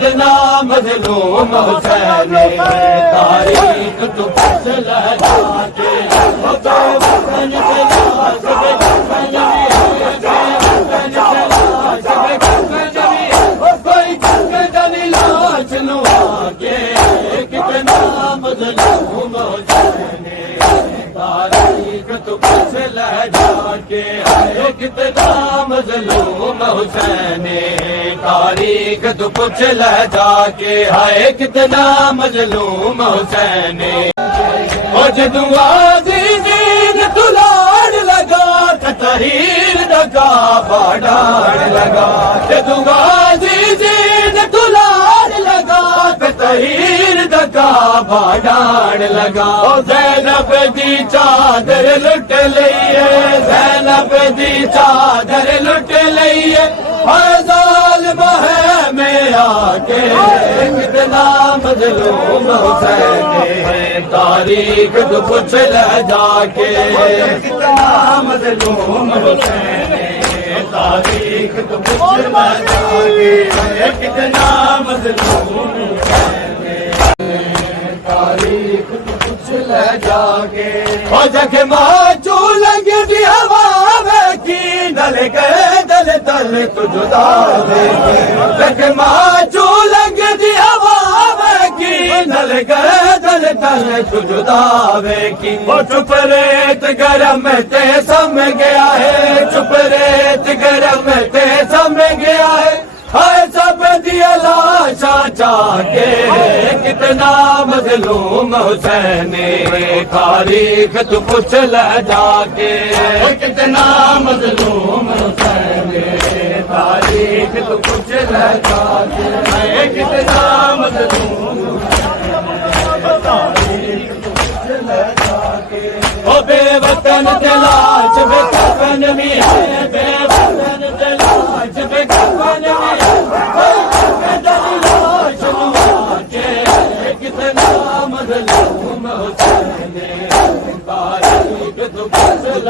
کتنا مظلوم حسین تاریخ تو فصل جاتے بے وطن کے لاش بے کفن کوئی جنگ دلی لاش نوا کے کتنا مظلوم حسین تاریخ تو فصل جاتے کتنا مظلوم حسین تاریخ تو پوچھ لے جا کے ہے کتنا مظلوم حسین اور جدو عزیزین تو لاڑ لگا تحریر دگا باڑ لگا جدو عزیزین تو لاڑ لگا تحریر دگا باڑ لگا زینب دی چادر لٹ لئیے زینب دی چادر لٹ لئیے ہر ظالم ہے میں آکے کتنا مظلوم حسین تاریخ تو پوچھ لے جا کے کتنا مظلوم حسین تاریخ تو پوچھ لے جا کے کتنا مظلوم حسین تاریخ تو پوچھ لے جا کے اور جگ ماچو لگ دی ہوا میں کی ڈل گئے دل دل تو جدا دے جگ ماچو لگ دی ہوا میں کی ڈل گئے دل دل تو جدا وے کی وہ چپ ریت گرم تے سم گیا ہے چپ ریت گرم تے سم گیا ہے ہائے سب دیا لاشا چاہتے کتنا مظلوم حسین تاریخ تو پوچھ لے جا کے کتنا مظلوم حسین تاریخ تو پوچھ لے جا کے کتنا مظلوم تاریخ تو پوچھ لے جا کے او بے وطن تلاش بے کفن میں ہے بے وطن تلاش بے کفن میں کتنا مظلوم حسین تاریخ تو فصل